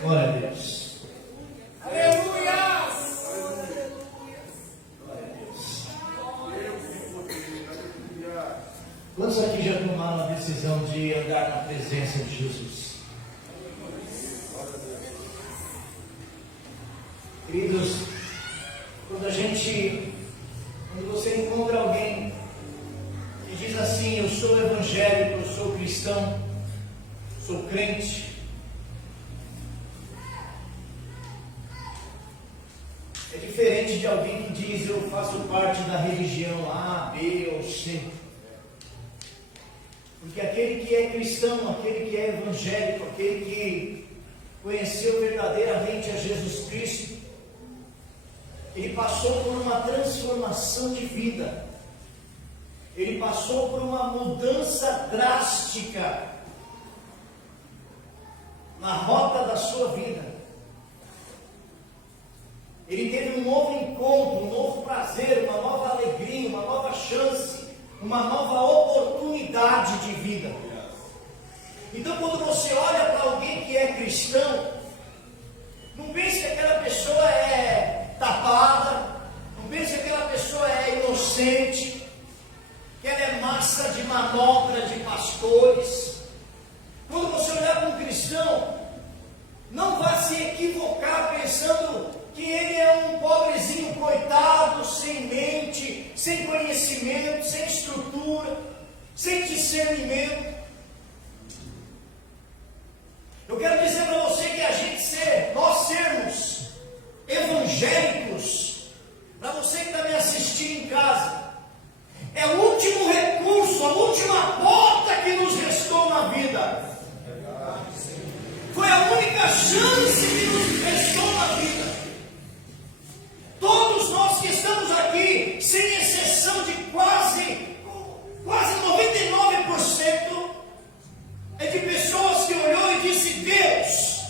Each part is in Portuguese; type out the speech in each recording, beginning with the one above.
Glória a Deus. Aleluia! Quantos aqui já tomaram a decisão de andar na presença de Jesus? Queridos, quando você encontra alguém que diz assim: eu sou evangélico, eu sou cristão, sou crente, é diferente de alguém que diz: eu faço parte da religião A, B ou C. Porque aquele que é cristão, aquele que é evangélico, aquele que conheceu verdadeiramente a Jesus Cristo, ele passou por uma transformação de vida, ele passou por uma mudança drástica na rota da sua vida. Ele teve um novo encontro, um novo prazer, uma nova alegria, uma nova chance, uma nova oportunidade de vida. Então, quando você olha para alguém que é cristão, não pense que aquela pessoa é tapada, não pense que aquela pessoa é inocente, que ela é massa de manobra de pastores. Quando você olhar para um cristão, não vá se equivocar pensando que ele é um pobrezinho coitado, sem mente, sem conhecimento, sem estrutura, sem discernimento. Eu quero dizer para você que nós sermos evangélicos, para você que está me assistindo em casa, é o último recurso, a última porta que nos restou na vida. Foi a única chance que nos restou na vida. Todos nós que estamos aqui, sem exceção de quase 99%, é de pessoas que olhou e disse: Deus,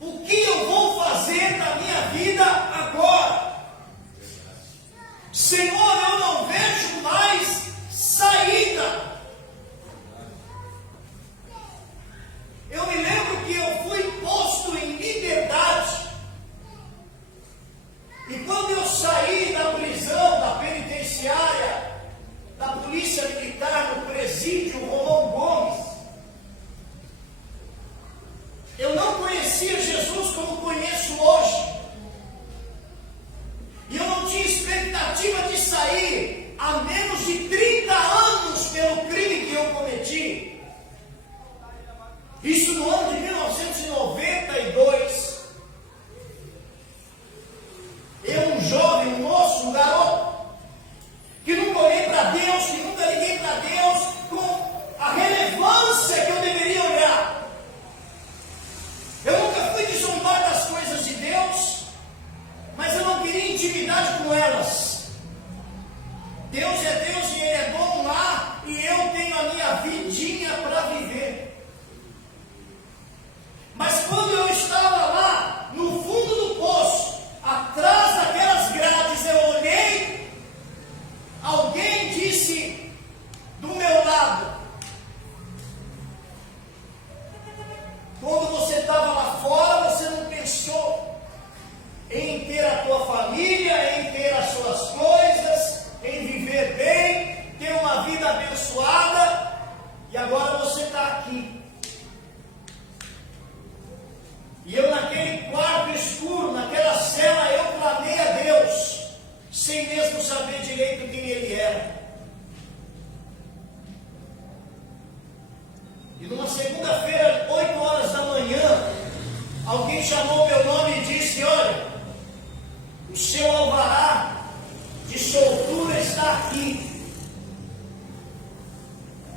o que eu vou fazer na minha vida agora? Senhor, eu não vejo mais saída. Eu me lembro que eu fui posto em liberdade. E quando eu saí da prisão, da penitenciária, da polícia militar, no presídio Romão Gomes, eu não conhecia Jesus como conheço hoje. E eu não tinha expectativa de sair há menos de 30 anos pelo crime que eu cometi. Isso no ano de 1992. Eu, um jovem, um moço, um garoto, que nunca olhei para Deus, que nunca liguei para Deus com a relevância que eu deveria olhar. Eu nunca fui de zombar das coisas de Deus, mas eu não queria intimidade com elas. Deus é Deus e Ele é bom lá, e eu tenho a minha vidinha para viver. Mas quando eu estava lá, no fundo do poço, atrás daquelas grades, eu olhei, alguém disse do meu lado: quando você estava lá fora, você não pensou em ter a tua família, em ter as suas coisas, em viver bem, ter uma vida abençoada, e agora você está aqui. E eu, naquele quarto escuro, naquela cela, eu clamei a Deus, sem mesmo saber direito quem Ele era. E numa segunda-feira, 8 horas da manhã, alguém chamou meu nome e disse: olha, o seu alvará de soltura está aqui.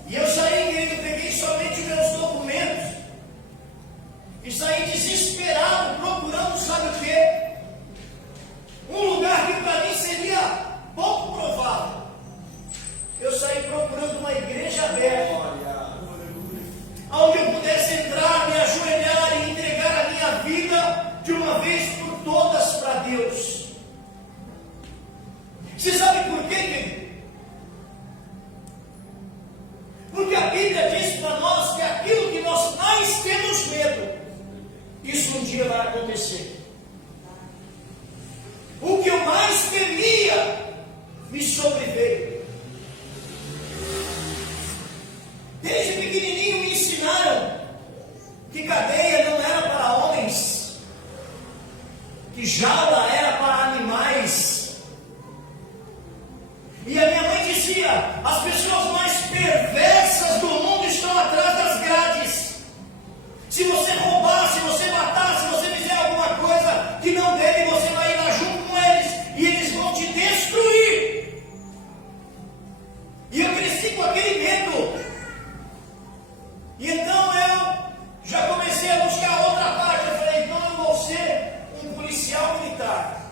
E eu saí, querido, peguei somente meus documentos e saí desesperado, procurando, sabe o quê? Um lugar que para mim seria pouco provável. Eu saí procurando uma igreja aberta, onde eu pudesse entrar, me ajoelhar e entregar a minha vida de uma vez por todas para Deus. Você sabe por quê, querido? Porque a Bíblia diz para nós que aquilo que nós mais temos medo, isso um dia vai acontecer. O que eu mais temia me sobreveio. Desde pequenininho me ensinaram que cadeia não era para homens, que jaula era para animais. E a minha mãe dizia: as pessoas mais perversas do mundo estão atrás das grades. Se você roubar, se você matar, se você fizer alguma coisa que não deve, você vai ir lá junto com eles e eles vão te destruir. E eu cresci com aquele medo. E então eu já comecei a buscar outra parte. Eu falei: então eu vou ser um policial militar,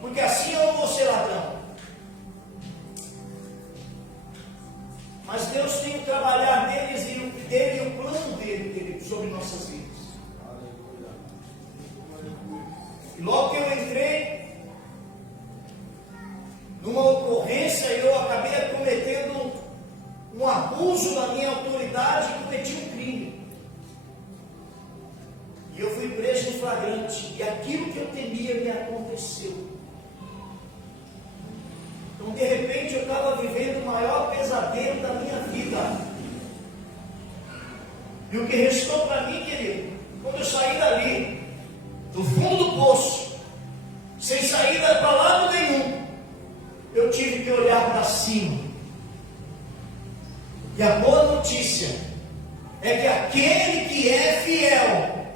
porque assim eu não vou ser ladrão. Mas Deus tem o trabalhar dele e o plano dele, querido, sobre nossas vidas. E logo que eu entrei numa ocorrência, eu acabei cometendo um abuso da minha autoridade e cometi um crime. E eu fui preso em flagrante. E aquilo que eu temia me aconteceu. Então, de repente, eu estava vivendo o maior pesadelo da minha vida. E o que restou para mim, querido, quando eu saí dali, do fundo do poço, sem saída para lado nenhum, eu tive que olhar para cima. E a boa notícia é que aquele que é fiel,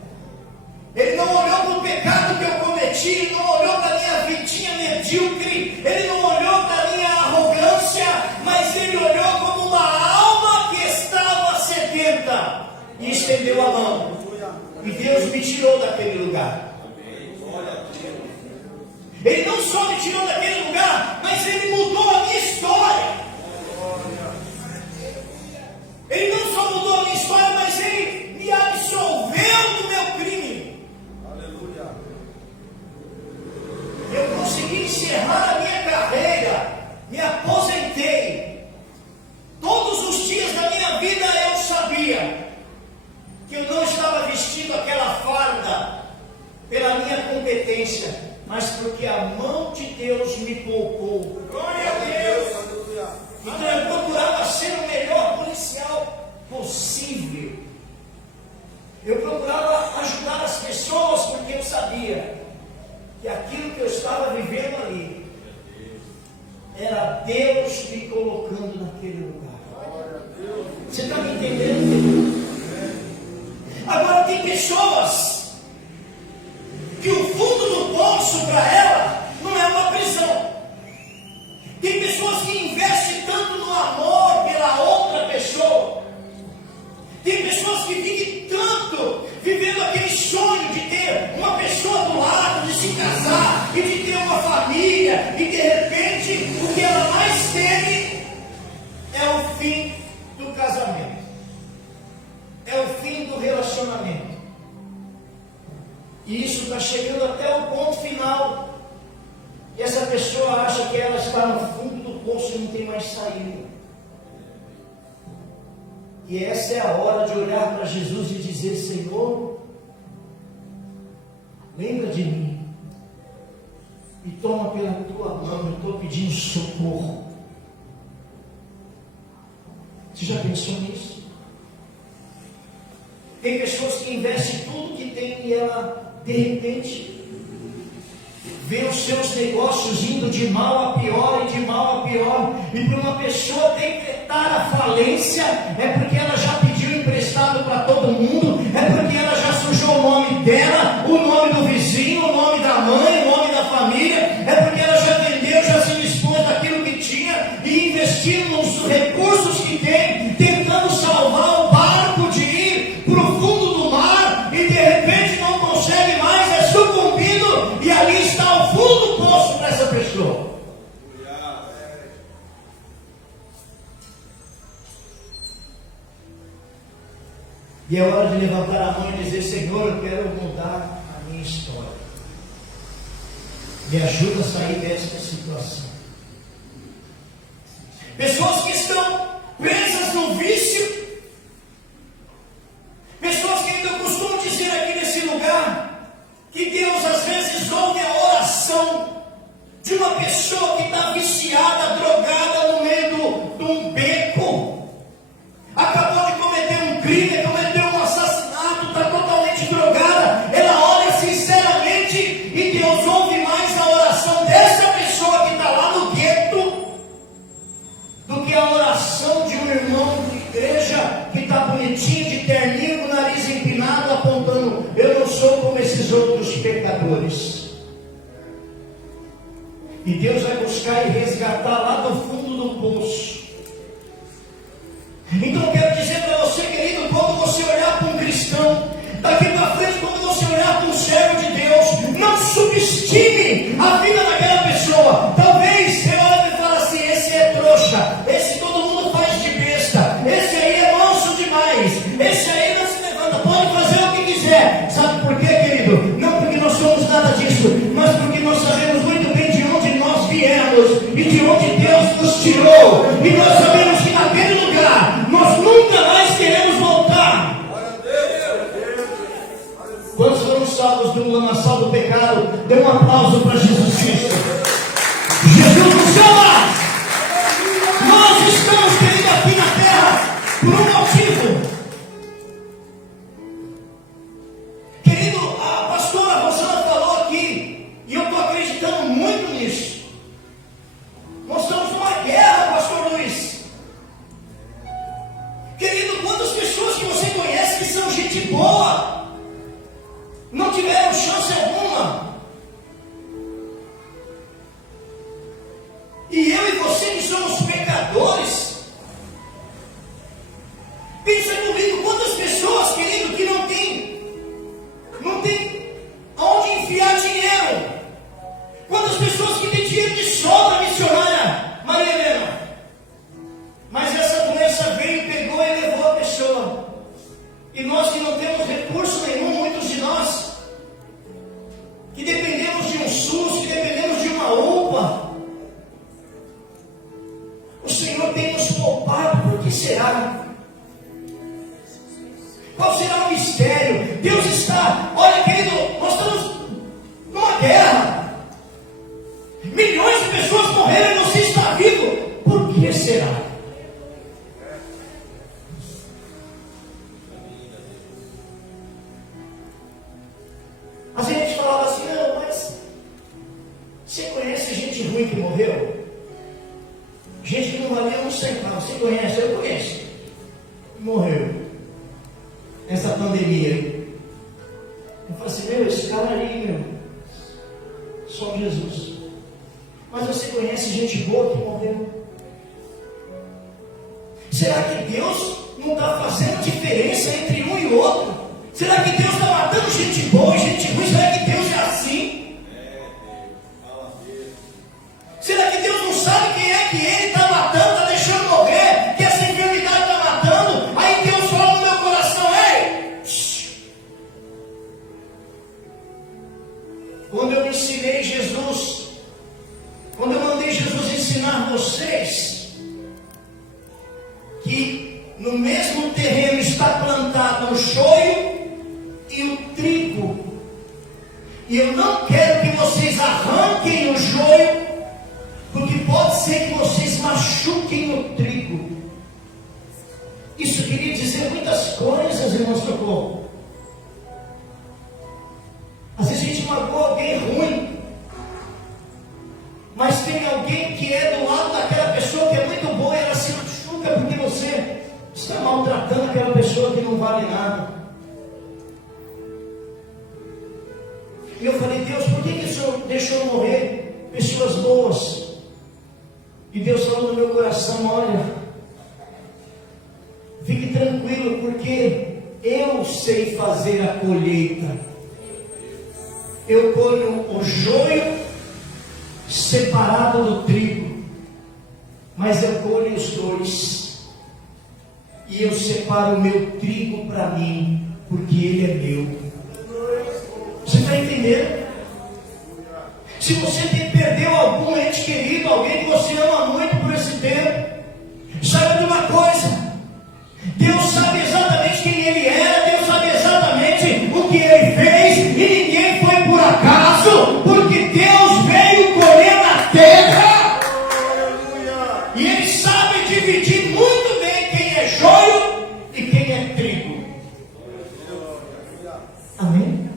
ele não olhou para o pecado que eu cometi, ele não olhou para a minha vidinha medíocre, ele não olhou para a minha arrogância, mas ele olhou como uma alma que estava sedenta e estendeu a mão. E Deus me tirou daquele lugar. Ele não só me tirou daquele lugar, mas ele mudou a minha história. Ele não só mudou a minha história, mas ele me absolveu do meu crime. Aleluia. Eu consegui encerrar a minha carreira, me aposentei. Todos os dias da minha vida eu sabia que eu não estava vestindo aquela farda pela minha competência, mas porque a mão de Deus me poupou. Glória a Deus! Então eu procurava ser o melhor policial possível. Eu procurava ajudar as pessoas, porque eu sabia que aquilo que eu estava vivendo ali era Deus me colocando naquele lugar. Você está me entendendo? Agora tem pessoas que o fundo do poço para ela não é uma prisão. Tem pessoas que investem tanto no amor pela outra pessoa. Tem pessoas que vivem tanto vivendo aquele sonho de ter uma pessoa do lado, de se casar e de ter uma família, e de repente o que ela mais teme é o fim do casamento, é o fim do relacionamento. E isso está chegando até o ponto final. E essa pessoa acha que ela está no fundo do poço e não tem mais saída. E essa é a hora de olhar para Jesus e dizer: Senhor, lembra de mim. E toma pela tua mão, eu estou pedindo socorro. Você já pensou nisso? Tem pessoas que investem tudo que tem e ela, de repente, vê os seus negócios indo de mal a pior e de mal a pior. E para uma pessoa decretar a falência, é porque ela já pediu emprestado para todo mundo, é porque ela já sujou o nome dela, o nome do vizinho, o nome da mãe, o nome da família, é porque ela já vendeu, já se dispôs daquilo que tinha e investiu nos recursos que tem, tentando salvar o barco de ir para o fundo do mar e de repente não consegue mais, é sucumbindo, e ali está o fundo do poço para essa pessoa. E é hora de levantar a mão e dizer: Senhor, eu quero mudar a minha história. Me ajuda a sair dessa situação. Pessoas que estão presas no vício. Pessoas que eu costumo dizer aqui nesse lugar, que Deus às vezes ouve a oração de uma pessoa que está viciada, drogada no meio de um beco. Acabou de cometer um crime, cometeu um assassinato, está totalmente drogada. Ela ora sinceramente e Deus ouve mais a oração dessa pessoa que está lá no gueto do que a oração de um irmão de igreja que está bonitinho, de terninho, com o nariz empinado, apontando: eu não sou como esses outros pecadores. E Deus vai buscar e resgatar lá do fundo do poço. Então eu quero dizer para você, querido, quando você olhar para um cristão, daqui para frente, quando você olhar para um servo de Deus, não subestime a vida daquela pessoa. Talvez você olhe e fale assim: esse é trouxa, esse todo mundo faz de besta, esse aí é manso demais, esse aí não se levanta, pode fazer o que quiser. Sabe por quê, querido? Não porque nós somos nada disso, mas porque nós sabemos muito bem de onde nós viemos e de onde Deus nos tirou. E nós sabemos que naquele lugar nós nunca mais queremos voltar. Quantos foram salvos do lamaçal do pecado? Dê um aplauso para Jesus Cristo. Jesus nos ama. Nós estamos, querido, aqui na terra por um motivo. Querido, a pastora Rosana falou aqui, e eu estou acreditando muito nisso. Nós estamos numa guerra, pastor Luiz. Querido, quantas pessoas que você conhece que são gente boa, não tiveram chance alguma. E eu e você que somos pecadores, pensa comigo, quantas pessoas, querido, que não tem aonde enfiar dinheiro. Quantas pessoas que têm dinheiro de sobra, missionária Maria Helena, mas essa doença veio, pegou e levou a pessoa. E nós que não temos recurso nenhum, muitos de nós, que dependemos de um SUS, que dependemos de uma UPA, o Senhor tem nos poupado. Por que será? Qual será o mistério? Deus está, olha, querido, nós estamos numa guerra. Milhões de pessoas morreram e você está vivo. Por que será? Às vezes a gente falava assim: não, mas você conhece gente ruim que morreu? Gente que não valia um centavo. Você conhece? Eu conheço. Morreu nessa pandemia. Eu falo assim: meu, esse cara ali, meu, só Jesus. Mas você conhece gente boa que morreu? Será que Deus não está fazendo diferença entre um e outro? Será que Deus está matando gente boa e gente ruim? Será que Deus é assim? Será que Deus não sabe quem é que Ele está matando, está deixando morrer, que essa enfermidade está matando? Aí Deus fala no meu coração: ei! Quando eu ensinei Jesus, quando eu mandei Jesus ensinar vocês que no mesmo terreno está plantado o joio e o trigo, e eu não quero que vocês arranquem o joio, porque pode ser que vocês machuquem o trigo. Isso queria dizer muitas coisas, irmão Socorro. Às vezes a gente magoa alguém ruim, mas tem alguém que é do lado daquela pessoa que é muito boa e ela se machuca porque você está maltratando aquela pessoa que não vale nada. E eu falei: Deus, por que o Senhor deixou morrer pessoas boas? E Deus falou no meu coração: olha, fique tranquilo, porque eu sei fazer a colheita. Eu colho o joio separado do trigo, mas eu colho os dois. E eu separo o meu trigo para mim, porque ele é meu. Você está entendendo? Se você perdeu algum ente querido, alguém que você ama muito por esse tempo, saiba de uma coisa: Deus sabe exatamente quem Ele era, Deus sabe exatamente o que Ele fez, e ninguém foi por acaso, porque Deus veio colher na terra, e Ele sabe dividir muito bem quem é joio e quem é trigo. Amém?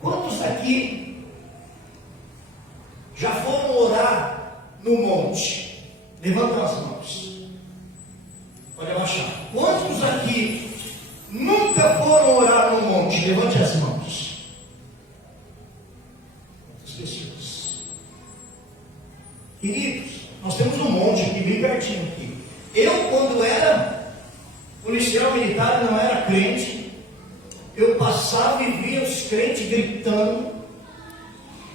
Quantos aqui já foram orar no monte? Levanta as mãos. Pode abaixar. Quantos aqui nunca foram orar no monte? Levante as mãos. Quantas pessoas? Queridos, nós temos um monte aqui, bem pertinho aqui. Eu, quando era policial militar, não era crente. Eu passava e via os crentes gritando,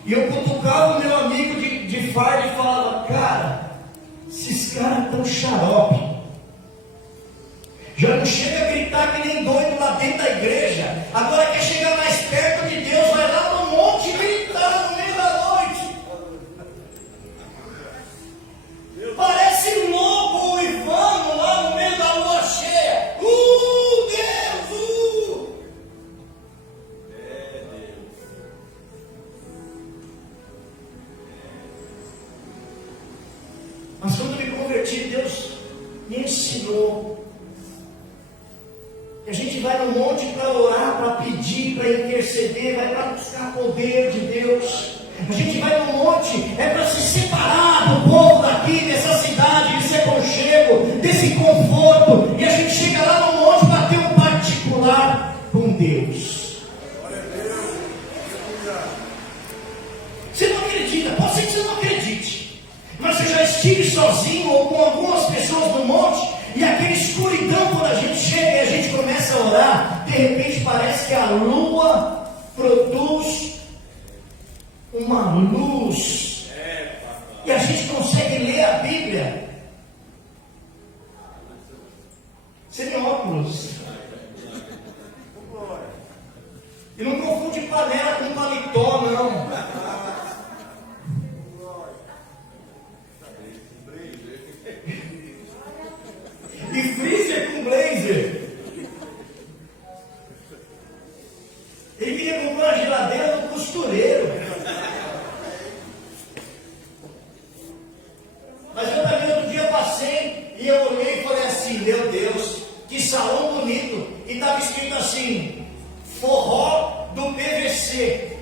e eu cutucava o meu amigo de farda e falava: cara, esses caras estão xarope, já não chega a gritar que nem doido lá dentro da igreja, agora quer chegar mais perto de Deus, vai lá no monte gritar no meio da noite, parece lobo uivando lá no meio da lua cheia. Deus! Mas quando me converti, Deus me ensinou que a gente vai no monte para orar, para pedir, para interceder, vai para buscar poder de Deus. A gente vai no monte para se separar do povo daqui, dessa cidade, desse aconchego, desse conforto, e a gente chega lá no monte para ter um particular com Deus. Você não acredita, pode ser que você não acredite, mas eu já estive sozinho ou com algumas pessoas no monte, e aquela escuridão, quando a gente chega e a gente começa a orar, de repente parece que a lua produz uma luz, e a gente consegue ler a Bíblia. Sem óculos. E não confunde panela com paletó, não. E freezer com blazer. Ele queria comprar uma geladeira do costureiro. Mas eu também outro dia passei e eu olhei e falei assim: meu Deus, que salão bonito. E estava escrito assim: forró do PVC.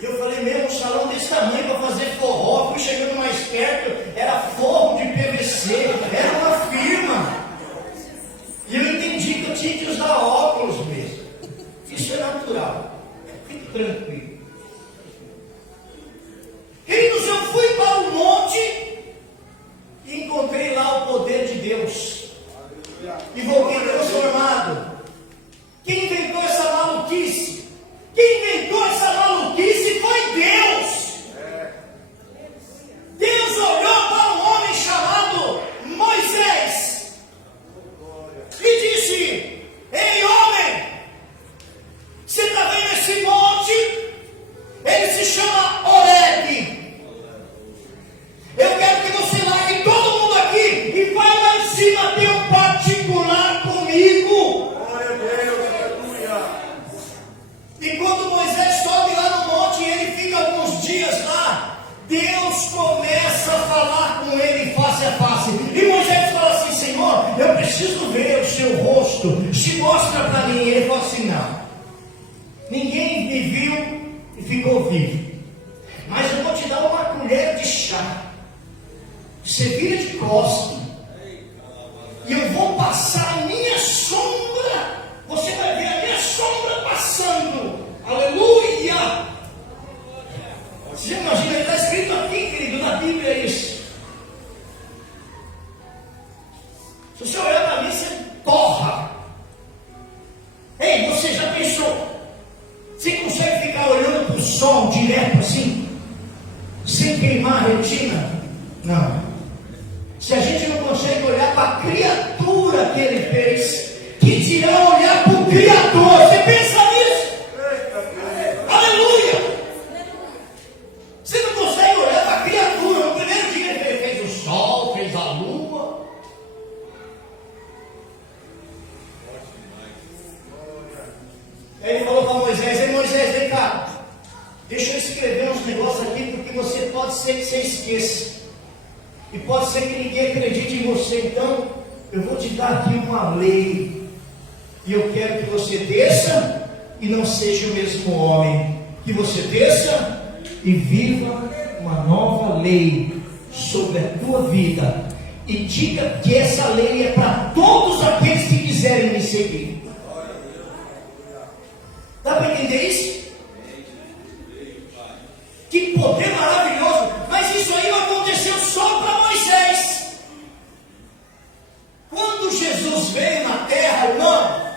E eu falei: meu, um salão desse tamanho para fazer forró. Fui chegando mais perto, era forro de PVC, era uma firma. E eu entendi que eu tinha que usar óculos mesmo. Isso é natural. Fique tranquilo. Queridos, eu fui para o monte e encontrei lá o poder de Deus. E voltei transformado. Quem inventou essa maluquice? Quem inventou essa maluquice foi Deus. Deus olhou para um homem chamado Moisés e disse: ei homem, você está vendo esse monte? Ele se chama Horebe. Eu quero que você largue todo mundo aqui e vai lá em cima ter um particular comigo. E quando Moisés sobe lá no monte e ele fica alguns dias lá, Deus começa a falar com ele face a face. E Moisés fala assim: Senhor, eu preciso ver o seu rosto, se mostra para mim. E ele fala assim: não, ninguém me viu e ficou vivo, mas eu vou te dar uma colher de chá. Você vira de costas e eu vou passar a minha sombra. Você vai ver a minha sombra passando. Aleluia! Você imagina, está escrito aqui, querido, na Bíblia isso. Se você olhar para mim, você torra. Ei, você já pensou? Você consegue ficar olhando para o sol direto assim, sem queimar a retina? Não. Se a gente não consegue olhar para a criatura que ele fez, que dirá olhar para o Criador? Você pensa nisso? escrever uns negócios aqui, porque pode ser que você esqueça. E pode ser que ninguém acredite em você. Então, eu vou te dar aqui uma lei. E eu quero que você desça e não seja o mesmo homem. Que você desça e viva uma nova lei sobre a tua vida. E diga que essa lei é para todos aqueles que quiserem me seguir. Dá para entender isso? Que poder maravilhoso! Mas isso aí não aconteceu só para Moisés. Quando Jesus veio na terra, irmão,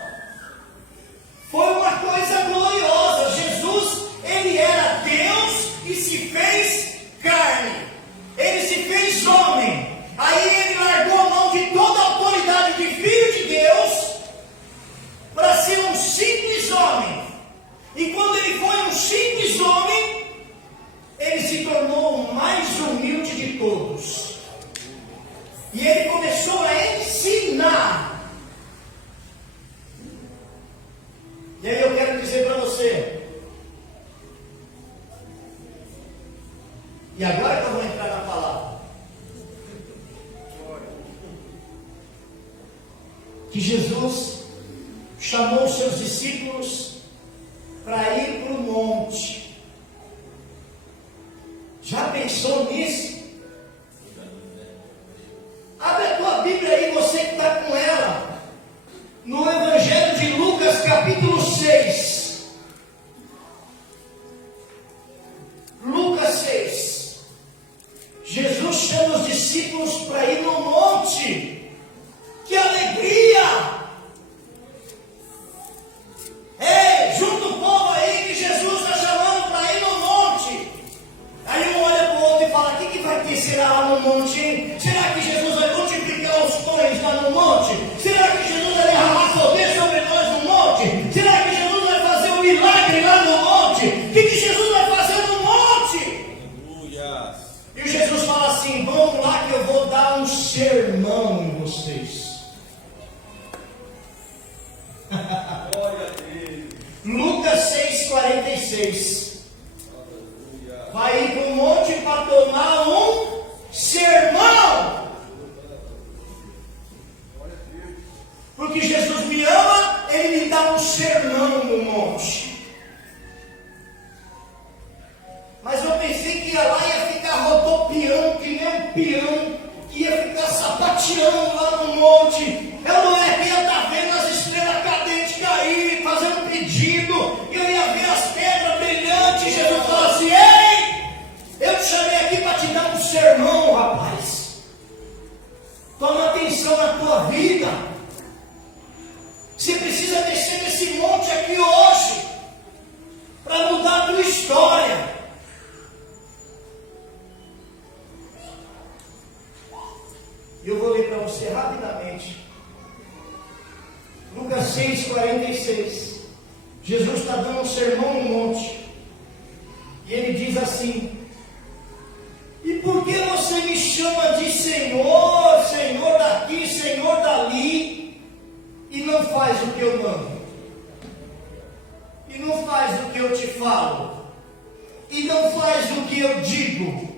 foi uma coisa gloriosa. Jesus, ele era Deus e se fez carne. Ele se fez homem. Aí ele largou a mão de toda a autoridade de filho de Deus para ser um simples homem. E quando ele foi um simples homem, ele se tornou o mais humilde de todos. E ele começou a ensinar. E aí eu quero dizer para você. E agora que eu vou entrar na palavra. Que Jesus chamou os seus discípulos para ir para o monte. Já pensou nisso? Abre a tua Bíblia aí, você que está com ela. No Evangelho de Lucas, capítulo 6. Lucas 6. Jesus chama os discípulos para ir no monte. Que alegria! Ei, junta o povo aí que Jesus está chamando para ir no monte. Aí um olha para o outro e fala: o que vai ter será lá no monte, hein? Será que Jesus vai multiplicar os pães lá no monte? Será que Jesus vai derramar poder sobre nós no monte? Será que Jesus vai fazer um milagre lá no monte? O que Jesus vai fazer no monte? Aleluia. E Jesus fala assim: vamos lá que eu vou dar um sermão em vocês. Lucas 6,46. Vai ir para o monte para tomar um sermão. Porque Jesus me ama, Ele me dá um sermão no monte. Mas eu pensei que ia lá e ia ficar rodopiando, que nem um peão, que ia ficar sapateando lá no monte. Eu não ia estar vendo as estrelas cadentes cair, fazendo pedido. Eu ia ver as pedras brilhantes. Jesus falou assim: ei, eu te chamei aqui para te dar um sermão, rapaz. Toma atenção na tua vida. Você precisa descer nesse monte aqui hoje para mudar a tua história. Eu vou ler para você rapidamente. Lucas 6,46. Jesus está dando um sermão no monte. E ele diz assim: e por que você me chama de Senhor, Senhor daqui, Senhor dali, e não faz o que eu mando? E não faz o que eu te falo? E não faz o que eu digo?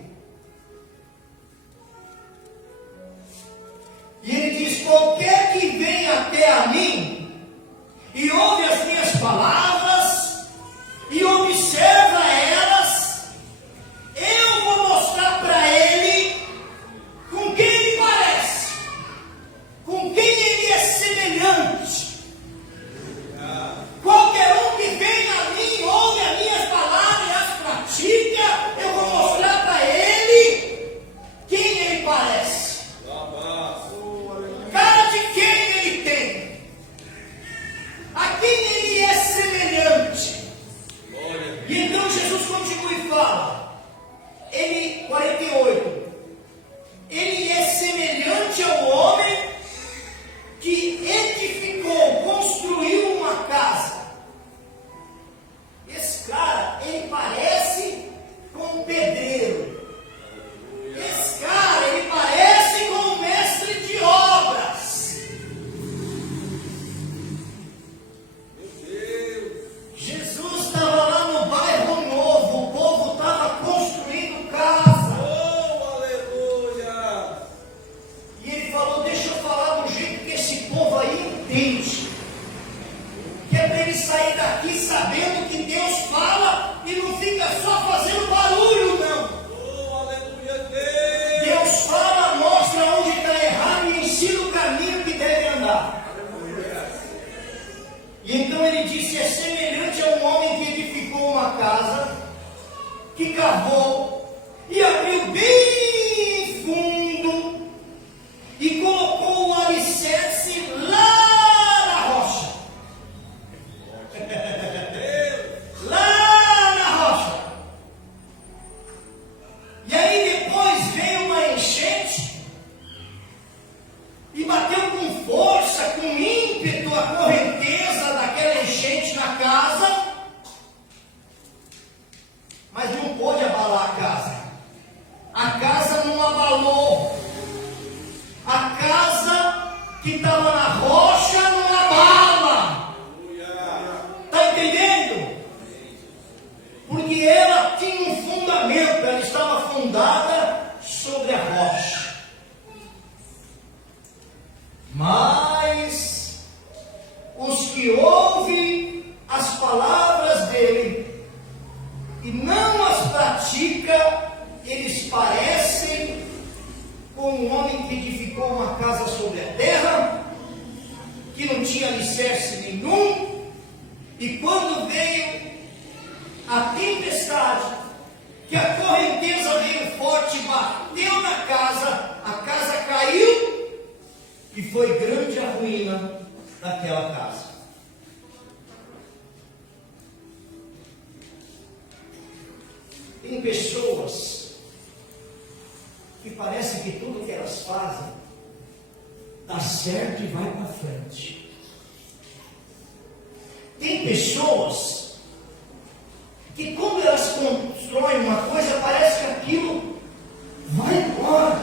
E ele diz: qualquer que vem até a mim e ouve as minhas palavras e observa elas, eu vou mostrar para ele com quem ele parece, com quem ele é semelhante. Qualquer um que vem a mim, ouve as minhas palavras e as pratica, eu vou mostrar sair daqui sabendo que Deus fala e não fica só fazendo barulho, não. Oh, aleluia, Deus. Deus fala, mostra onde está errado e ensina o caminho que deve andar. E então ele disse: é semelhante a um homem que edificou uma casa, que cavou e abriu bem fundo e colocou o alicerce lá na rocha. Lá na rocha. E aí depois veio uma enchente e bateu com força, com ímpeto, a correnteza daquela enchente na casa, mas não pôde abalar a casa. A casa não abalou. A casa que estava na rocha não abala. Está entendendo? Porque ela tinha um fundamento, ela estava fundada sobre a rocha. Mas os que ouvem as palavras dele e não as pratica, eles parecem com um homem que edificou uma casa sobre a terra, que não tinha alicerce nenhum, e quando veio a tempestade, que a correnteza veio forte, bateu na casa, a casa caiu, e foi grande a ruína daquela casa. Tem pessoas que parece que tudo que elas fazem dá certo e vai para frente. Tem pessoas que quando elas constroem uma coisa, parece que aquilo vai embora.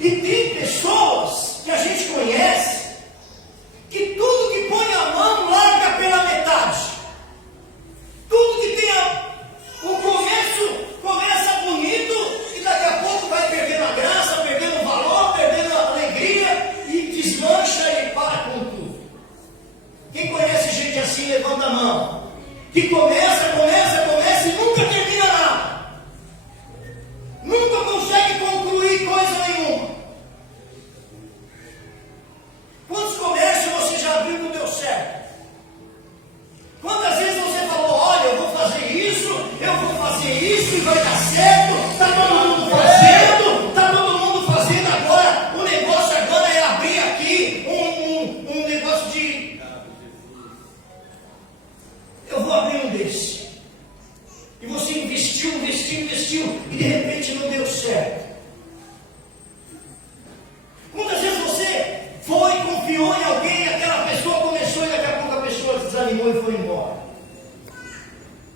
E tem pessoas que a gente conhece que tudo que põe a mão larga pela metade. Tudo que tem o começo começa bonito e daqui a pouco vai perdendo a graça, perdendo o valor, perdendo a alegria e desmancha e para com tudo. Quem conhece gente assim, levanta a mão. Que começa e nunca termina nada. Nunca consegue concluir coisa nenhuma. Quantos comércios você já abriu e não deu certo? Quantas vezes você falou: olha, eu vou fazer isso e vai dar certo, está todo mundo fazendo agora, o negócio agora é abrir aqui um negócio de... Eu vou abrir um desse. E você investiu, e de repente não deu certo. Quantas vezes você foi, confiou em alguém, aquela pessoa começou e daqui a pouco a pessoa desanimou e foi embora?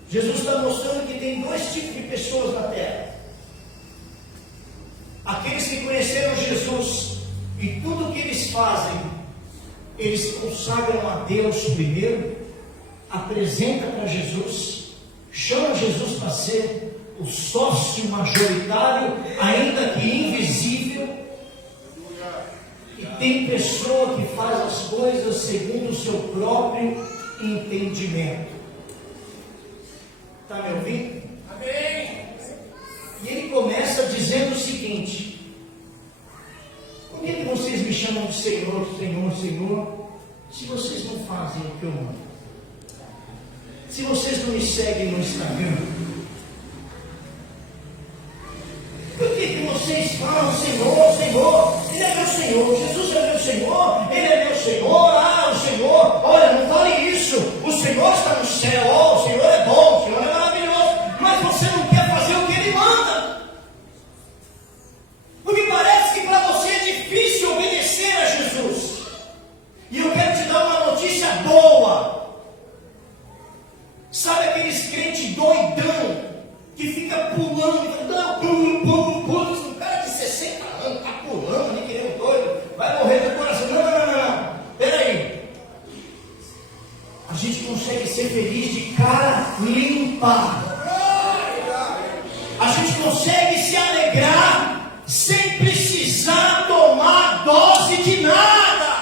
Jesus está mostrando que tem dois tipos de pessoas na terra: aqueles que conheceram Jesus e tudo que eles fazem, eles consagram a Deus primeiro, apresentam para Jesus, chamam Jesus para ser o sócio majoritário, ainda que invisível. E tem pessoa que faz as coisas segundo o seu próprio entendimento. Está me ouvindo? Amém. E ele começa dizendo o seguinte: por que vocês me chamam de Senhor, Senhor, Senhor, se vocês não fazem o que eu mando? Se vocês não me seguem no Instagram? Por que vocês falam Senhor, Senhor? Ele é meu Senhor, Jesus é meu Senhor, Ele é meu Senhor, o Senhor, olha, não fale isso, o Senhor está no céu, o Senhor é bom, o Senhor é maravilhoso, mas você não quer fazer o que Ele manda. Porque parece que para você é difícil obedecer a Jesus. E eu quero te dar uma notícia boa. Sabe aqueles crentes doidão que fica pulando, pula, um cara de 60 anos está pulando, nem querendo doido, vai morrer do coração. Não, peraí. A gente consegue ser feliz de cara limpa. A gente consegue se alegrar sem precisar tomar dose de nada.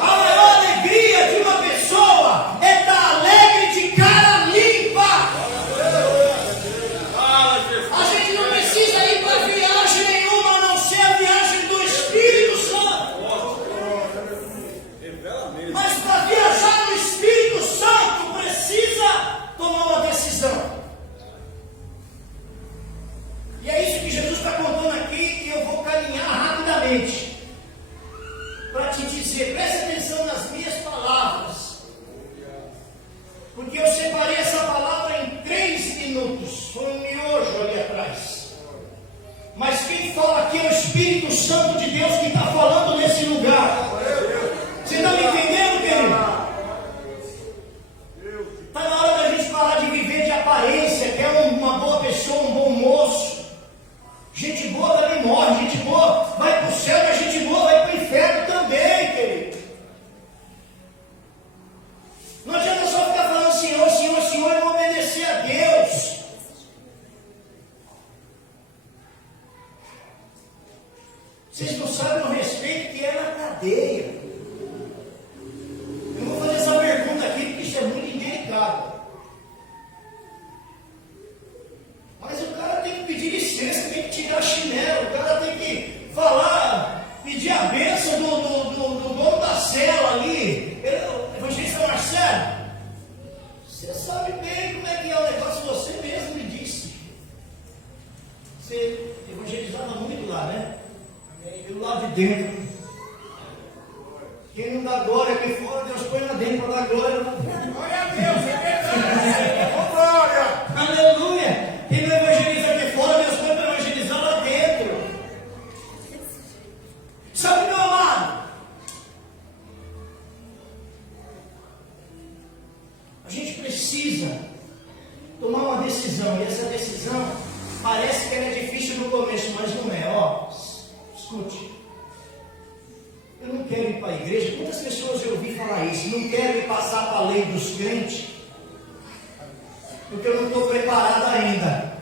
A maior alegria de Mas para viajar no Espírito Santo precisa tomar uma decisão. E é isso que Jesus está contando aqui, e eu vou caminhar rapidamente para te dizer, preste atenção nas minhas palavras, porque eu separei essa palavra em 3 minutos, foi um miojo ali atrás. Mas quem fala aqui é o Espírito Santo de Deus que está falando nesse lugar. Você está me entendendo, querido? Está na hora da gente parar de viver de aparência, que é uma boa pessoa, um bom moço. Gente boa também morre, gente boa vai para o céu, mas gente boa vai para o inferno também, querido. Não adianta só ficar falando Senhor, Senhor, Senhor e não obedecer a Deus. Vocês não sabem o respeito que é na cadeia. Eu vou fazer essa pergunta aqui porque isso é muito indelicado. Mas o cara tem que pedir licença, tem que tirar chinelo, o cara tem que falar, pedir a bênção do dono da cela ali. Evangelista Marcelo, você sabe bem como é que é o negócio, você mesmo me disse. Você evangelizava muito lá, né? Pelo lado de dentro. Quem não dá glória aqui fora, Deus põe lá dentro para dar glória. Glória a Deus, é verdade. Glória! Aleluia! Quem não evangeliza aqui fora, Deus põe para evangelizar lá dentro. Sabe, meu amado? A gente precisa tomar uma decisão, e essa decisão parece que ela é difícil no começo, mas não é. Ó, escute. Eu não quero ir para a igreja. Quantas pessoas eu ouvi falar isso? Não quero ir passar para a lei dos crentes, porque eu não estou preparado ainda.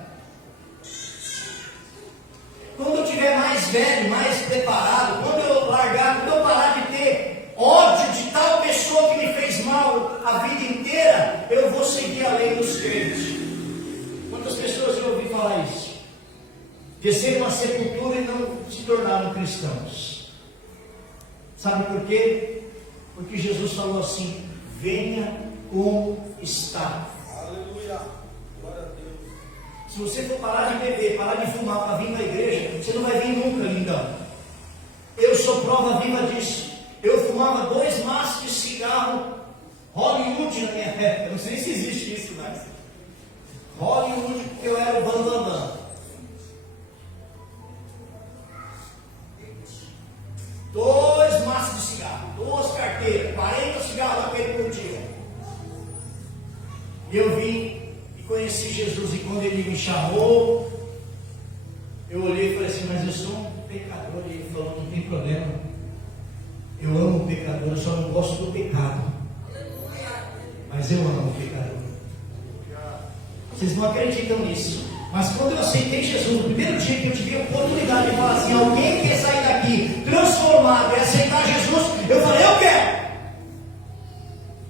Quando eu estiver mais velho, mais preparado, quando eu largar, quando eu parar de ter ódio de tal pessoa que me fez mal a vida inteira, eu vou seguir a lei dos crentes. Quantas pessoas eu ouvi falar isso? Desceram na sepultura e não se tornaram cristãos. Sabe por quê? Porque Jesus falou assim: venha como está. Aleluia. Glória a Deus. Se você for parar de beber, parar de fumar para vir para a igreja, você não vai vir nunca, lindão. Eu sou prova viva disso. Eu fumava 2 maços de cigarro Hollywood na minha época. Eu não sei se existe isso, né? Hollywood, porque eu era o bambambam. 2 maços de cigarro, 2 carteiras, 40 cigarros daquele por dia. E eu vim e conheci Jesus, e quando ele me chamou, eu olhei e falei assim: mas eu sou um pecador. E ele falou: não tem problema, eu amo o pecador, eu só não gosto do pecado, mas eu amo o pecador. Vocês não acreditam nisso, mas quando eu aceitei Jesus, no primeiro dia que eu tive a oportunidade de falar assim: alguém quer sair daqui transformado e aceitar Jesus, eu falei: eu quero.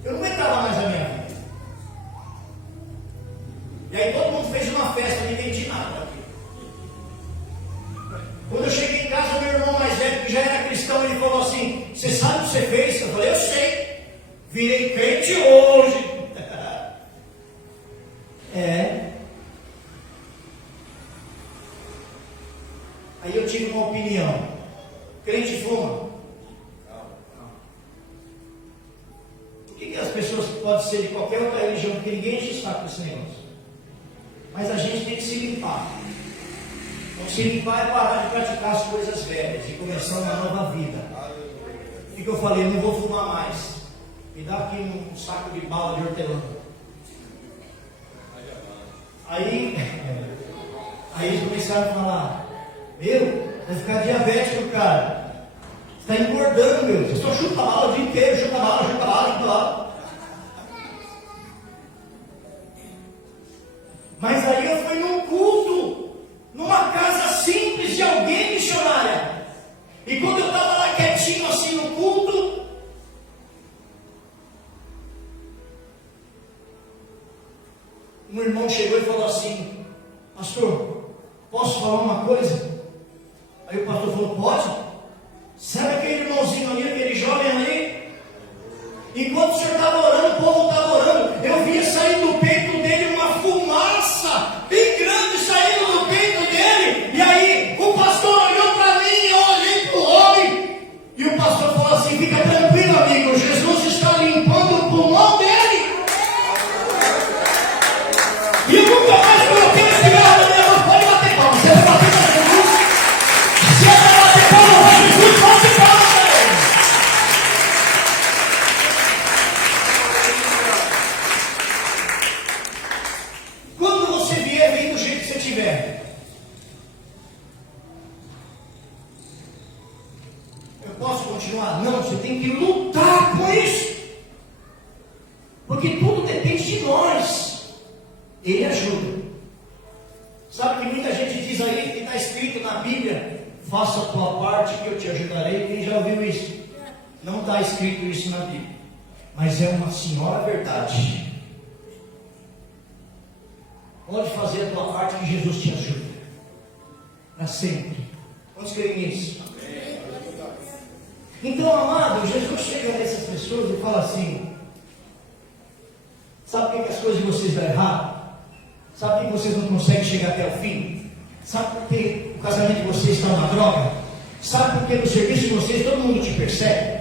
Eu não aguentava mais a minha vida. E aí todo mundo fez uma festa, não entendi nada. Quando eu cheguei em casa, meu irmão mais velho, que já era cristão, ele falou assim: você sabe o que você fez? Eu falei: eu sei, virei crente hoje. Aí eu tive uma opinião: crente fuma. Por que as pessoas podem ser de qualquer outra religião? Porque ninguém enche o saco desse negócio. Mas a gente tem que se limpar. Então, se limpar é parar de praticar as coisas velhas e começar uma nova vida. O que eu falei? Eu não vou fumar mais. Me dá aqui um saco de bala de hortelã. Aí eles começaram a falar: meu, vai ficar diabético, cara. Você está engordando, meu. Você só chupa bala o dia inteiro, chupa bala, chupa bala, chupa bala. Mas aí eu fui num culto, numa casa simples de alguém missionária. E quando eu estava lá quietinho assim no culto, um irmão chegou e falou assim: pastor, posso falar uma coisa? Aí o pastor falou: pode. Sabe aquele irmãozinho ali, aquele jovem ali? Enquanto o Senhor estava orando, o povo estava orando, eu via sair do peito dele uma fumaça bem grande saindo do peito dele. E aí o pastor olhou para mim, eu olhei para o homem, e o pastor falou assim: fica tranquilo, amigo, Jesus está limpando o pulmão dele. E eu nunca mais coloquei esse cigarro na minha mão. Pode bater palma, você vai bater para Jesus. Se é para bater palma para Jesus, bate palma para ele. Quando você vier, vem do jeito que você estiver. Eu posso continuar? Não, você tem que lutar com isso. Porque tudo depende de nós. Ele ajuda. Sabe que muita gente diz aí que está escrito na Bíblia: faça a tua parte que eu te ajudarei. Quem já ouviu isso? Não está escrito isso na Bíblia, mas é uma senhora verdade. Pode fazer a tua parte que Jesus te ajuda para sempre. Vamos crer nisso? Então, amado, Jesus chega nessas pessoas e fala assim: sabe por que as coisas de vocês dão errado? Sabe por que vocês não conseguem chegar até o fim? Sabe por que o casamento de vocês está uma droga? Sabe por que no serviço de vocês todo mundo te persegue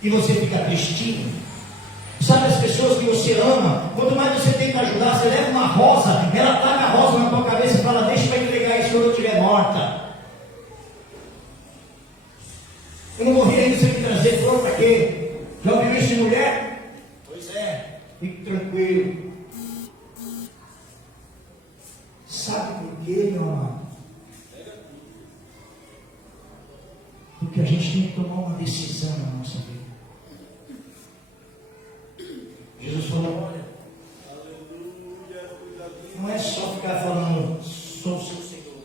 e você fica tristinho? Sabe as pessoas que você ama, quanto mais você tenta ajudar, você leva uma rosa, ela taca a rosa na tua cabeça e fala: deixa para entregar isso quando eu estiver morta. Eu não morri ainda, você me trazer flor para quê? Já ouviu isso de mulher? Pois é, fique tranquilo. Sabe por quê, meu amado? Porque a gente tem que tomar uma decisão na nossa vida. Jesus falou: olha, não é só ficar falando sou o seu Senhor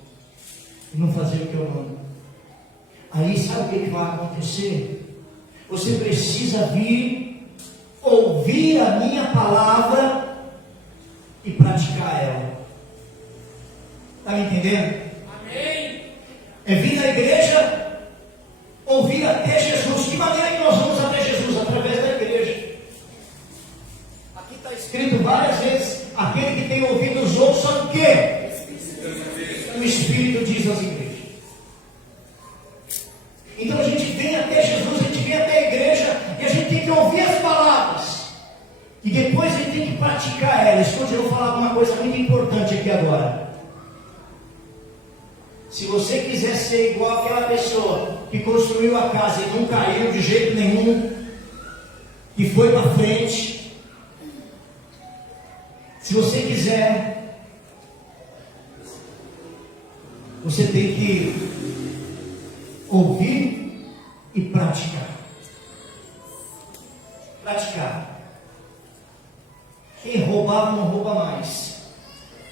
e não fazer o que eu mando. Aí sabe o que vai acontecer? Você precisa vir, ouvir a minha palavra e praticar ela. Está me entendendo? Amém. É vir na igreja, ouvir até Jesus. De maneira que nós vamos até Jesus? Através da igreja. Aqui está escrito várias vezes: aquele que tem ouvidos ouça o quê? O Espírito diz às igrejas. Então a gente vem até Jesus, a gente vem até a igreja e a gente tem que ouvir as palavras e depois a gente tem que praticar elas. Escute, eu vou falar uma coisa muito importante aqui agora. Se você quiser ser igual aquela pessoa que construiu a casa e não caiu de jeito nenhum, que foi para frente, se você quiser, você tem que ouvir e praticar. Praticar. Quem roubava não rouba mais.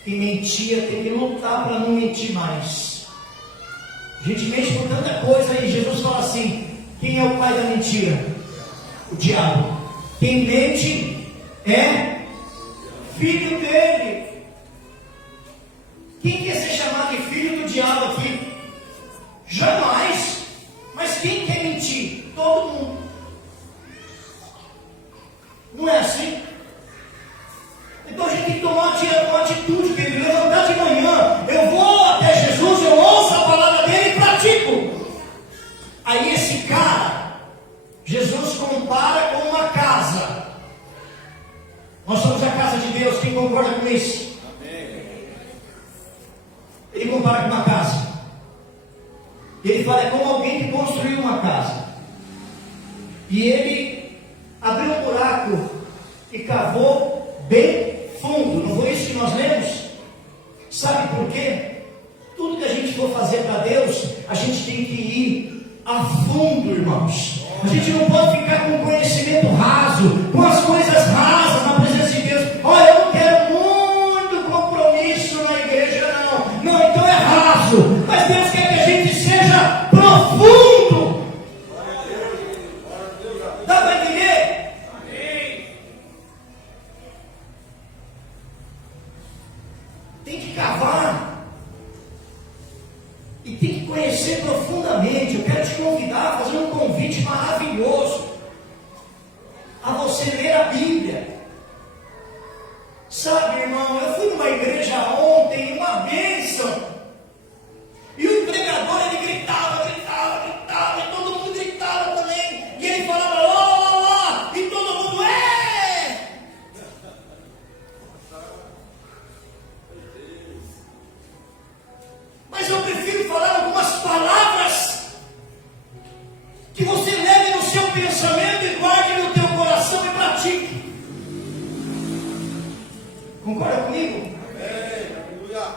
Quem mentia tem que lutar para não mentir mais. A gente mente por tanta coisa e Jesus fala assim: quem é o pai da mentira? O diabo. Quem mente é filho dele. Quem quer ser chamado de filho do diabo aqui? Jamais. Mas quem quer mentir? Todo mundo. Não é assim? Então a gente tem que tomar uma atitude, querido. Levantar de manhã, eu vou até Jesus, eu ouço a palavra dele e pratico. Aí esse cara, Jesus compara com uma casa. Nós somos a casa de Deus. Quem concorda com isso? Amém. Ele compara com uma casa. Ele fala: é como alguém que construiu uma casa. E ele abriu um buraco e cavou bem fundo. Não foi isso que nós lemos? Sabe por quê? Tudo que a gente for fazer para Deus, a gente tem que ir a fundo, irmãos. A gente não pode ficar com conhecimento raso, com as coisas rasas na presença de Deus. Olha, eu não quero muito compromisso na igreja, não. Não, então é raso. Mas Deus quer que a gente seja profundo. Dá para entender? Amém. Tem que cavar. E tem que conhecer profundamente. Eu quero te convidar a fazer um convite maravilhoso a você você ler a Bíblia. Sabe, irmão, eu fui numa igreja ontem, uma bênção. E o pregador, ele gritava, e todo mundo gritava também. E ele falava, lá, e todo mundo, Mas eu prefiro falar algumas palavras que você leve no seu pensamento e guarde no teu coração e pratique. Concorda comigo? Amém. Aleluia.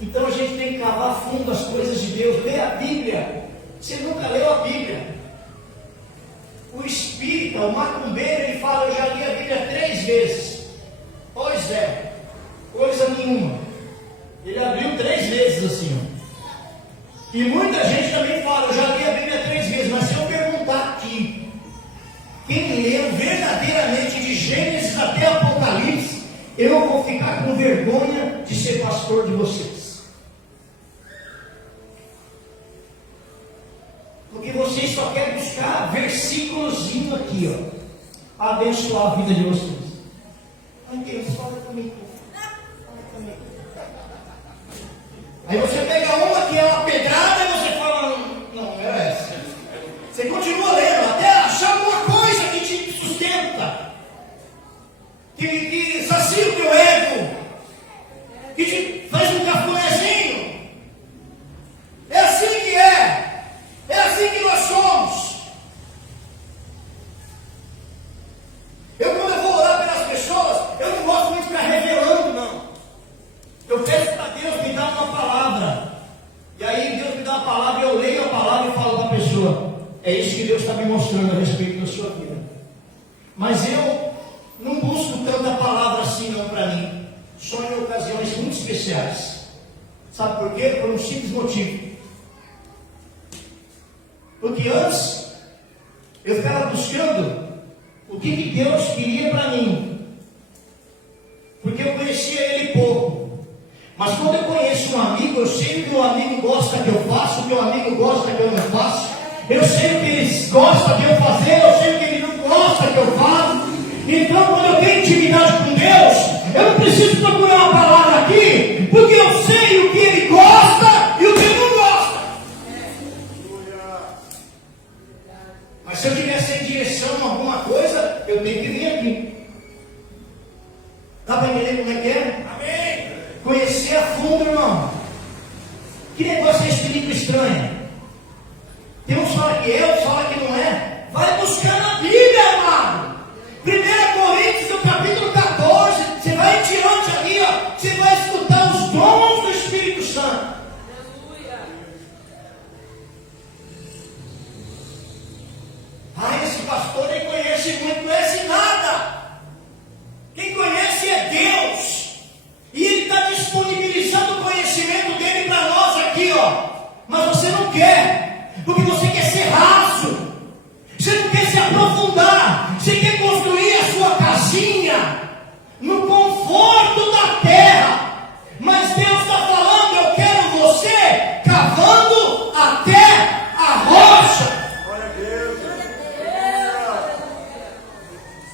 Então a gente tem que cavar fundo as coisas de Deus. Ler a Bíblia. Você nunca leu a Bíblia. O espírita, o macumbeiro, ele fala, eu já li a Bíblia 3 vezes. Pois é, coisa nenhuma. Ele abriu 3 vezes assim, ó. E muita gente também fala, eu já li a Bíblia 3 vezes. Mas se eu perguntar aqui, quem leu verdadeiramente de Gênesis até Apocalipse, eu vou ficar com vergonha de ser pastor de vocês. Porque vocês só querem buscar versículozinho aqui, ó, abençoar a vida de vocês. Ai, Deus, fala comigo. Aí você pega uma que é uma pedrada e você fala, não é essa. Você continua lendo até achar alguma coisa que te sustenta, que sacia o teu ego, que te faz um cafunézinho. É assim que é assim que nós somos. Quando eu vou orar pelas pessoas, eu não gosto muito de ficar revelando, não. Eu peço para Deus me dar uma palavra, e aí Deus me dá uma palavra, eu leio a palavra e falo para a pessoa, é isso que Deus está me mostrando a respeito da sua vida. Mas eu não busco tanta palavra assim não para mim, só em ocasiões muito especiais. Sabe por quê? Por um simples motivo. Porque antes eu ficava buscando o que Deus queria para mim, porque eu conhecia Ele pouco. Mas quando eu conheço um amigo, eu sei o que o amigo gosta que eu faço, o que o amigo gosta que eu não faço. Eu sei o que ele gosta de eu fazer, eu sei o que ele não gosta que eu faço. Então, quando eu tenho intimidade com Deus, eu não preciso procurar uma palavra aqui, porque eu sei o que ele gosta e o que ele não gosta. Mas se eu tiver sem direção a alguma coisa, eu tenho que vir aqui. Dá para entender como é que é? Amém. Conhecer a fundo, irmão. Que negócio é espírito estranho? Tem uns que falam que é, outros falam que não é. Vai buscar na Bíblia, amado. 1 Coríntios, no capítulo 14. Você vai tirante ali, ó. Você vai escutar os dons do Espírito Santo. Ah, esse pastor nem conhece muito, não conhece nada. Quem conhece é Deus. E Ele está disponibilizando o conhecimento dele para nós aqui, ó. Mas você não quer, porque você quer ser raso. Você não quer se aprofundar. Você quer construir a sua casinha no conforto da terra. Mas Deus está falando, eu quero você cavando até a rocha. Glória a Deus.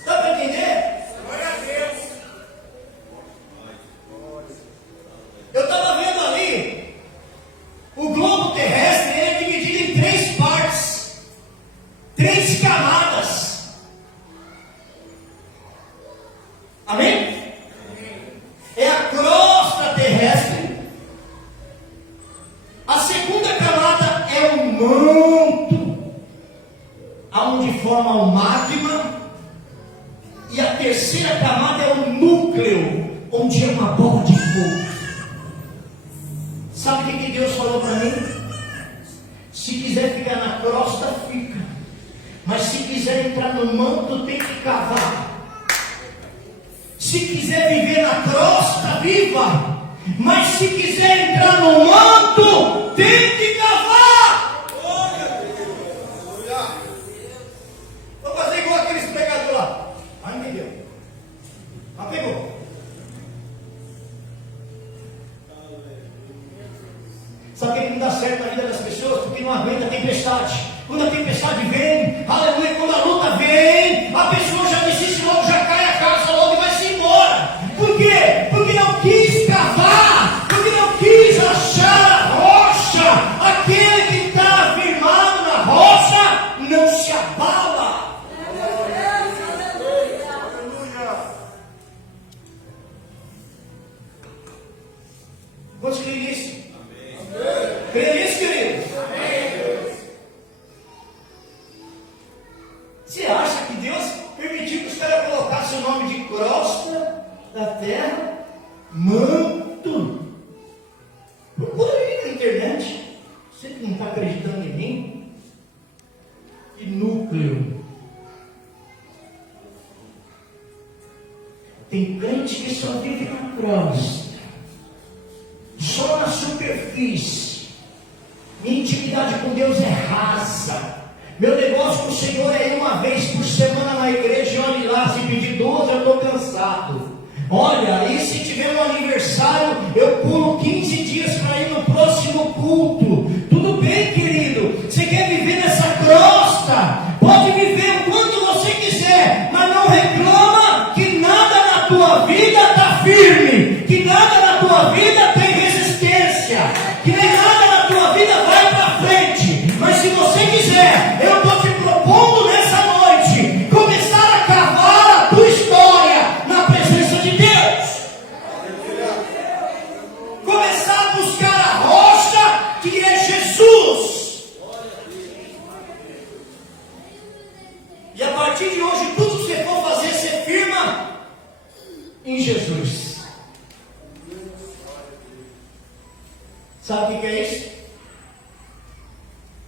Dá para entender? Glória a Deus. Eu estava vendo ali, o globo terrestre ele é dividido em 3 partes, 3 camadas. Amém? É a crosta terrestre. A segunda camada é o manto, aonde forma o magma. E a terceira camada é o núcleo, onde é uma bola de fogo. Sabe o que Deus falou para mim? Se quiser ficar na crosta, fica. Mas se quiser entrar no manto, tem que cavar. Se quiser viver na crosta, viva. Mas se quiser entrar no manto, tem que cavar. Glória a Deus. Aleluia. Vou fazer igual aqueles pregadores lá. Ah, entendeu? Ah, pegou. Sabe o que não dá certo na vida das pessoas? Porque não aguenta a tempestade. Quando a tempestade vem, abala. Aleluia. Quantos creem nisso? Creem nisso, querido? Você acha que Deus permitiu que os caras colocassem o nome de crosta da terra? Manto. Procura aí na internet. Você que não está acreditando em mim. E núcleo. Tem crente que só vive na crosta, só na superfície. Minha intimidade com Deus é rasa. Meu negócio com o Senhor é ir uma vez por semana na igreja e olhe lá, se pedir 12 eu estou cansado. Olha, e se tiver um aniversário, eu pulo 15 dias para ir no próximo culto. Tudo bem, querido, você quer viver nessa crosta? Pode viver o quanto você quiser, mas não reclama que nada na tua vida está firme, que nada na tua vida tem resistência, que nem nada na tua vida vai para frente. Mas se você quiser, eu estou te propondo nessa noite começar a cavar a tua história na presença de Deus. Começar a buscar a rocha que é Jesus. E a partir de hoje, tudo que você for fazer, você firma em Jesus. Sabe o que é isso?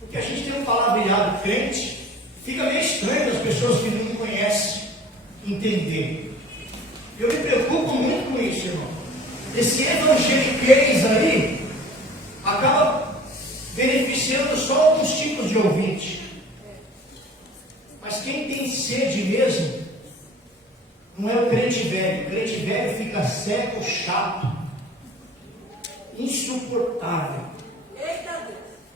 Porque a gente tem um palavreado crente, fica meio estranho as pessoas que não conhecem entender. Eu me preocupo muito com isso, irmão. Esse evangeliquez aí acaba beneficiando só alguns tipos de ouvinte. Mas quem tem sede mesmo não é o crente velho. O crente velho fica cego, chato, insuportável.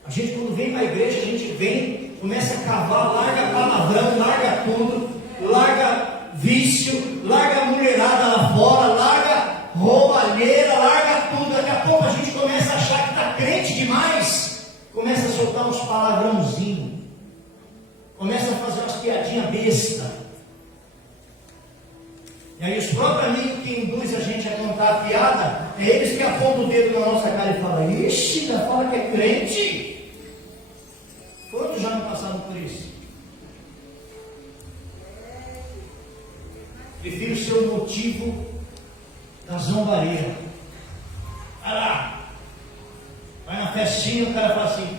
A gente, quando vem para a igreja, a gente vem, começa a cavar, larga palavrão, larga tudo, larga vício, larga a mulherada lá fora, larga roubalheira, larga tudo. Daqui a pouco a gente começa a achar que está crente demais, começa a soltar uns palavrãozinhos, começa a fazer umas piadinhas besta. E aí os próprios amigos que induzem a gente a contar a piada, é eles que apontam o dedo na nossa cara e falam: ixi, ainda fala que é crente. Quantos já não passaram por isso? Prefiro ser o motivo da zombaria. Vai lá, vai na festinha, o cara fala assim: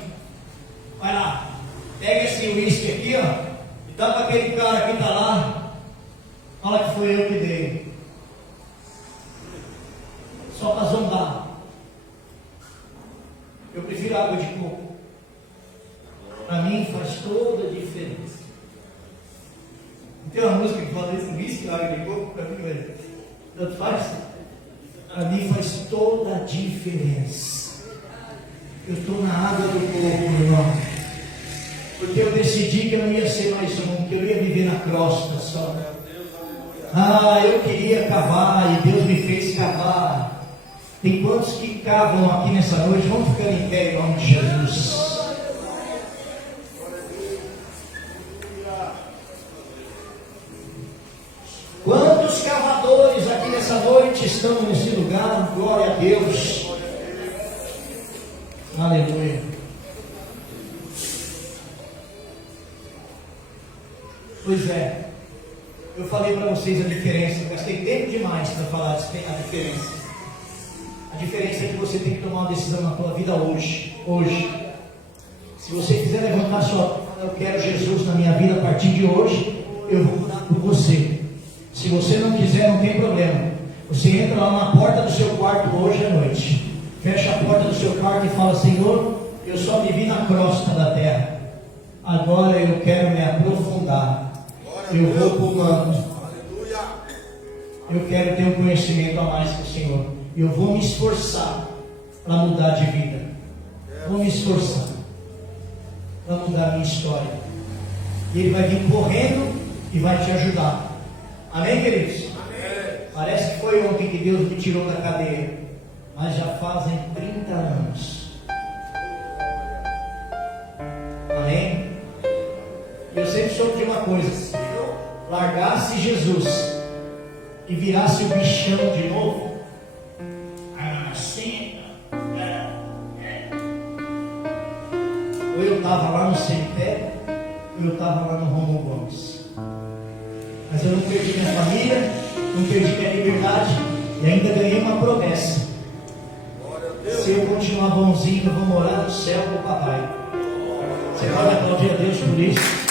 vai lá, pega esse uísque aqui, ó, e dá para aquele cara que está lá, fala que foi eu que dei. Só para zombar. Eu prefiro água de coco. Para mim faz toda a diferença. Tem uma música que fala isso, uísque, água de coco, para mim, velho. Tanto faz? Para mim faz toda a diferença. Eu estou na água do coco, irmão. Porque eu decidi que eu não ia ser mais um, que eu ia viver na crosta só. Ah, eu queria cavar e Deus me fez cavar. Tem quantos que cavam aqui nessa noite? Vamos ficar em pé em nome de Jesus. Quantos cavadores aqui nessa noite estão nesse lugar? Glória a Deus. Aleluia. Pois é, eu falei para vocês a diferença, eu gastei tempo demais para falar a diferença. A diferença é que você tem que tomar uma decisão na tua vida hoje. Hoje. Se você quiser levantar sua mão, eu quero Jesus na minha vida a partir de hoje, eu vou orar por você. Se você não quiser, não tem problema. Você entra lá na porta do seu quarto hoje à noite. Fecha a porta do seu quarto e fala: Senhor, eu só me vi na crosta da terra. Agora eu quero me aprofundar. Eu vou para o manto. Eu quero ter um conhecimento a mais com o Senhor. E eu vou me esforçar para mudar de vida. Vou me esforçar para mudar a minha história. E Ele vai vir correndo e vai te ajudar. Amém, queridos? Amém. Parece que foi ontem que Deus me tirou da cadeia, mas já fazem 30 anos. Amém? Eu sempre senhor pedir uma coisa: se eu largasse Jesus e virasse o bichão de novo, ou eu estava lá no cemitério, ou eu estava lá no Romulo Gomes. Mas eu não perdi minha família, não perdi minha liberdade e ainda ganhei uma promessa. Se eu continuar bonzinho, eu vou morar no céu com o papai. Você pode aplaudir a Deus por isso?